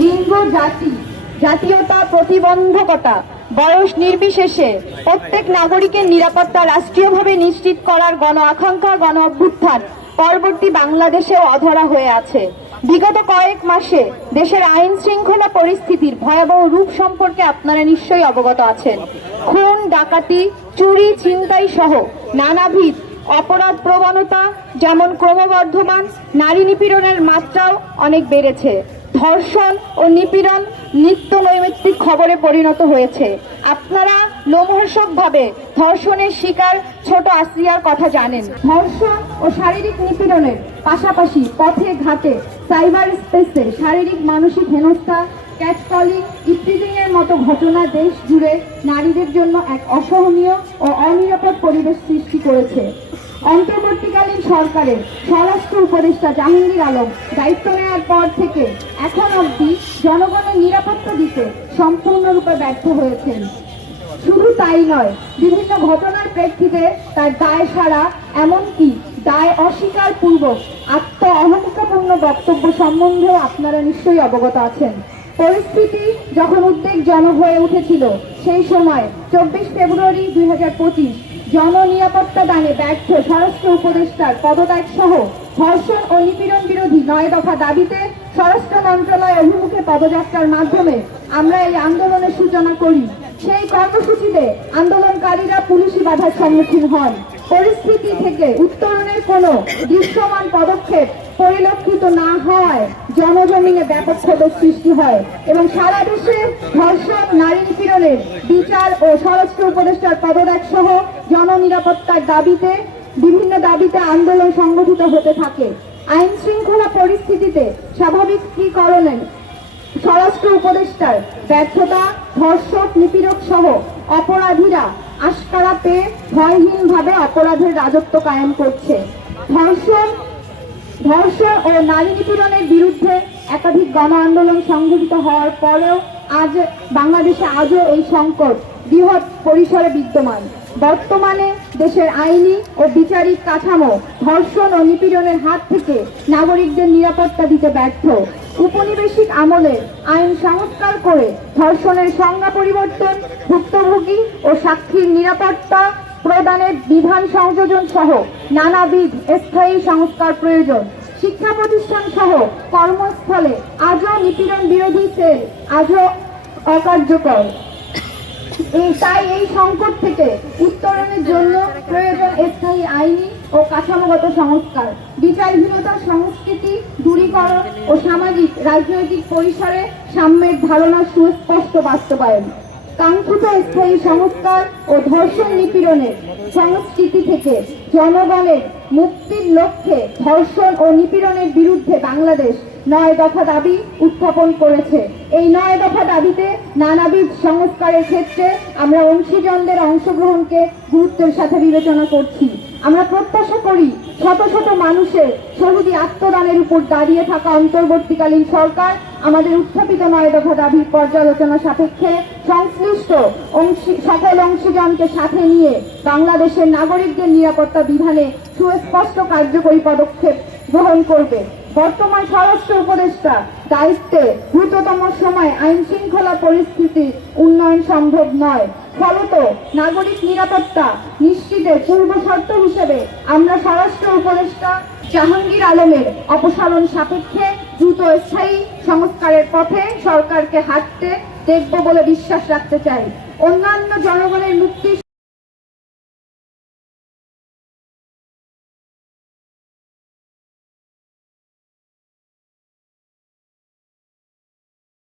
লিঙ্গ, জাতি, জাতীয়তা, প্রতিবন্ধকতা, বয়স নির্বিশেষে প্রত্যেক নাগরিকের নিরাপত্তা রাষ্ট্রীয়ভাবে নিশ্চিত করার গণ আকাঙ্ক্ষা, গণ অভ্যুত্থান পরবর্তী বাংলাদেশেও অধরা হয়ে আছে। বিগত কয়েক মাসে দেশের আইন শৃঙ্খলা পরিস্থিতির ভয়াবহ রূপ সম্পর্কে আপনারা নিশ্চয়ই অবগত আছেন। খুন, ডাকাতি, চুরি, ছিনতাই সহ নানাবিধ অপরাধ প্রবণতা যেমন ক্রমবর্ধমান, নারী নিপীড়নের মাত্রাও অনেক বেড়েছে। ধর্ষণ ও নিপীড়ন নিত্য নৈমিত্তিক খবরে পরিণত হয়েছে। আপনারা লোমহর্ষকভাবে ধর্ষণের শিকার ছোট আসিয়ার কথা জানেন। ধর্ষণ ও শারীরিক নিপীড়নের পাশাপাশি পথে ঘাটে, সাইবার স্পেসে শারীরিক মানসিক হেনস্থা, ক্যাটকলিং, ইভটিজিং এর মতো ঘটনা দেশ জুড়ে নারীদের জন্য এক অসহনীয় ও অনিরাপদ পরিবেশ সৃষ্টি করেছে। অন্তর্বর্তীকালীন সরকারের স্বরাষ্ট্র উপদেষ্টা জাহাঙ্গীর আলম দায়িত্ব নেওয়ার পর থেকে এখন অবধি জনগণের নিরাপত্তা দিতে সম্পূর্ণরূপে ব্যর্থ হয়েছেন। শুধু তাই নয়, বিভিন্ন ঘটনার প্রেক্ষিতে তার দায় সারা, এমনকি দায় অস্বীকার পূর্বক আত্ম অহমিকাপূর্ণ বক্তব্য সম্বন্ধে আপনারা নিশ্চয়ই অবগত আছেন। পরিস্থিতি যখন উদ্বেগজনক হয়ে উঠেছিল, সেই সময় 24 ফেব্রুয়ারি 2025 জননিরাপত্তা দানে ব্যর্থ স্বরাষ্ট্র উপদেষ্টার পদত্যাগ সহ ধর্ষণ ও নিপীড়ন বিরোধী 9 দফা দাবিতে স্বরাষ্ট্র মন্ত্রণালয় অভিমুখে পদযাত্রার মাধ্যমে আমরা এই আন্দোলনের সূচনা করি। সেই কর্মসূচিতে আন্দোলনকারীরা পুলিশি বাধার সম্মুখীন হন। পরিস্থিতি থেকে উত্তরণের কোনো দৃশ্যমান পদক্ষেপ পরিলক্ষিত না হয় জনজমিনে ব্যাপক ক্ষোভের সৃষ্টি হয় এবং সারা দেশে ধর্ষণ, নারী নিপীড়নের বিচার ও স্বরাষ্ট্র উপদেষ্টার পদত্যাগ সহ জননিরাপত্তার দাবিতে বিভিন্ন দাবিতে আন্দোলন সংগঠিত হতে থাকে। আইন শৃঙ্খলা পরিস্থিতিতে স্বাভাবিকীকরণে স্বরাষ্ট্র উপদেষ্টার ব্যর্থতা, ধর্ষক, নিপীড়ক সহ অপরাধীরা আশকারা পেয়ে ভয়হীনভাবে অপরাধের রাজত্ব কায়েম করছে। ধর্ষণ ও নারী নিপীড়নের বিরুদ্ধে একাধিক গণ আন্দোলন সংঘটিত হওয়ার পরেও আজ বাংলাদেশে আজও এই সংকট বৃহৎ পরিসরে বিদ্যমান। বর্তমানে দেশের আইনি ও বিচারিক কাঠামো ধর্ষণ ও নিপীড়নের হাত থেকে নাগরিকদের নিরাপত্তা দিতে ব্যর্থ। উপনিবেশিক আমলে আইন সংস্কার করে ধর্ষণের সংজ্ঞা পরিবর্তন, ভুক্তভোগী ও সাক্ষীর নিরাপত্তা প্রদানের বিধান সংযোজন সহ নানাবিধ স্থায়ী সংস্কার প্রয়োজন। শিক্ষা প্রতিষ্ঠান সহ কর্মস্থলে আজও নিপীড়ন বিরোধী সেল আজও অকার্যকর। তাই এই সংকট থেকে উত্তরণের জন্য প্রয়োজন স্থায়ী আইনি ও কাঠামোগত সংস্কার, বিচারহীনতার সংস্কৃতি দূরীকরণ ও সামাজিক রাজনৈতিক পরিসরে সাম্যের ধারণার সুস্পষ্ট বাস্তবায়ন। কাঙ্ক্ষিত স্থায়ী সংস্কার ও ধর্ষণ নিপীড়নের সংস্কৃতি থেকে জনগণের মুক্তির লক্ষ্যে ধর্ষণ ও নিপীড়নের বিরুদ্ধে বাংলাদেশ 9 দফা দাবি উত্থাপন করেছে। এই 9 দফা দাবিতে নানাবিধ সংস্কারের ক্ষেত্রে আমরা অংশীজনদের অংশগ্রহণকে গুরুত্বের সাথে বিবেচনা করছি। আমরা প্রত্যাশা করি শত শত মানুষের শহীদী আত্মদানের উপর দাঁড়িয়ে থাকা অন্তর্বর্তীকালীন সরকার আমাদের উত্থাপিত 9 দফা দাবির পর্যালোচনা সাপেক্ষে সংশ্লিষ্ট সকল অংশীজনকে সাথে নিয়ে বাংলাদেশের নাগরিকদের নিরাপত্তা বিধানে সুস্পষ্ট কার্যকরী পদক্ষেপ গ্রহণ করবে। বর্তমান স্বরাষ্ট্র উপদেষ্টা দায়িত্বে দ্রুততম সময়ে আইন শৃঙ্খলা পরিস্থিতি উন্নয়ন সম্ভব নয়। ফলত নাগরিক নিরাপত্তা নিশ্চিতের পূর্ব শর্ত হিসেবে আমরা স্বরাষ্ট্র উপদেষ্টা জাহাঙ্গীর আলমের অপসারণ সাপেক্ষে দ্রুত স্থায়ী সংস্কারের পথে সরকারকে হাঁটতে দেখব বলে বিশ্বাস রাখতে চাই। অন্যান্য জনগণের মুক্তি